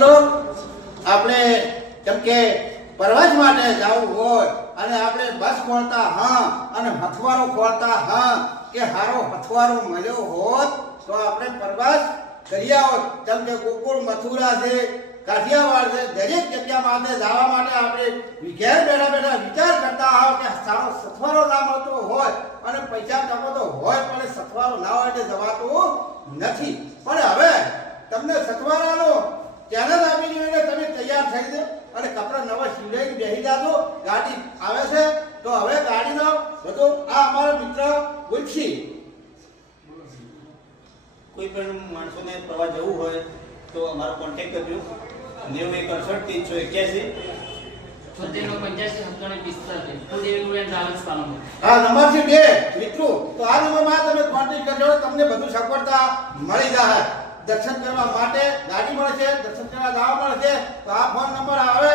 મિત્રો આપણે જેમ કે પ્રવાસ માટે જવું હોય અને આપણે બસ ખોલતા હા અને હથવારો ખોલતા હા કે હારો હથવારો મળ્યો હોત તો આપણે પ્રવાસ કરી આવત. જેમ કે ગોકુળ, મથુરા છે, કાઠિયાવાડ છે, દરેક જગ્યા માટે જવા માટે આપણે ઘેર બેઠા બેઠા વિચાર કરતા આવો કે સારો સથવારો ના મળતો હોય અને પૈસા કમાતો હોય પણ સથવારો ના હોય એટલે જવાતું નથી. પણ હવે તમને સથવારાનો ચેનલ આપી દીધું તમે તૈયાર થઈ દો અને કપડા નવા સીવડાવી બેસી જાજો. ગાડી આવે છે તો હવે ગાડીનો બધો આ અમારા મિત્ર બોલશી. કોઈ પણ માણસોને પ્રવાસ જવું હોય તો અમારો કોન્ટેક્ટ કરજો 9168 આ નંબર છે બે મિત્રો, તો આ નંબરમાં તમે કોન્ટેક્ટ કરજો, તમને બધું સફળતા મળી જાય. દર્શન કરવા માટે ગાડી મળશે, દર્શન કરવા જવા મળશે તો આ ફોન નંબર આવે